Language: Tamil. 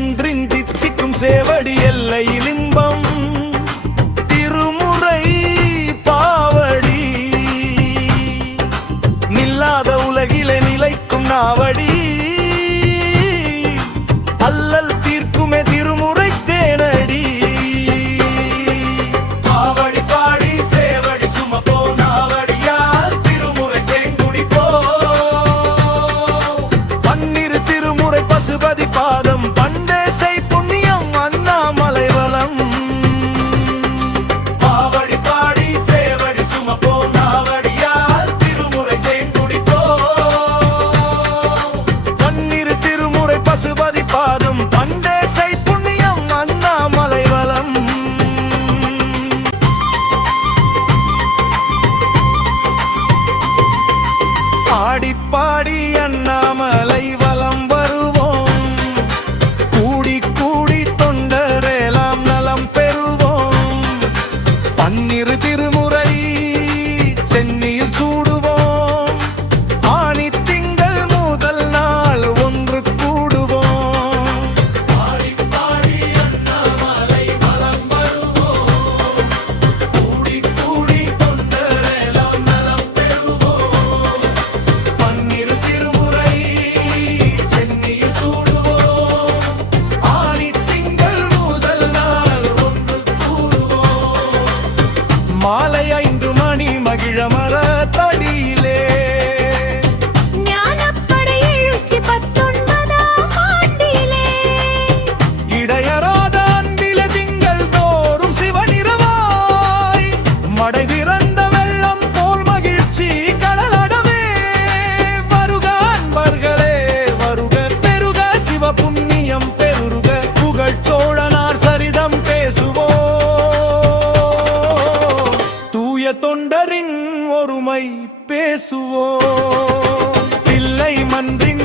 மன்றின் தித்திக்கும் சேவடி எல்லையில் இன்பம் திருமுறை பாவடி நில்லாத உலகிலே நிலைக்கும் நாவடி அல்லல் தீர்க்குமே திருமுறை தேனடி பாவடி பாடி சேவடி சுமப்போ நாவடியால் திருமுறை தேங்குடிப்போ பன்னிரு திருமுறை பசுபதி பாதம் பண்டேசை புண்ணியம் அண்ணாமலை வலம் பாவடி பாடி சேவடி சுமப்போ நாவடியால் திருமுறை தேங்குடிப்போ பன்னிரு திருமுறை பசுபதி பாதம் பண்டேசை புண்ணியம் அண்ணாமலை வலம் பாடி பாடி அண்ணாமலை வலம் வருவோம் கூடி கூடி தொண்டரெல்லாம் நலம் பெறுவோம் பன்னிரு திருமுறை சென்னியில் சூடுவோம் ஆனி திங்கள் முதல் நாள் ஒன்று கூடுவோம் பாடி பாடி அண்ணாமலை வலம் வருவோம் கூடி கூடி தொண்டரெல்லாம் நலம் பெறுவோம் பன்னிரு திருமுறை சென்னியில் சூடுவோம் ஆனி திங்கள் முதல் நாள் ஒன்று கூடுவோம் மாலை 5 மணி மகிழமர தடியிலே ஞானப்படை எழுச்சி 19ஆம் ஆண்டிலே இடையறாத அன்பிலே திங்கள் தோறும் சிவனிரவாய் மடை திறந்த வெள்ளம் போல் மகிழ்ச்சி கடலடவே வருக அன்பர்களே வருக பெருக சிவ புண்ணியம் பெருக புகழ் சோழனார் சரிதம் பேசுவோம் தூய தொண்டரின் ஒருமை பேசுவோம் தில்லை மன்றின்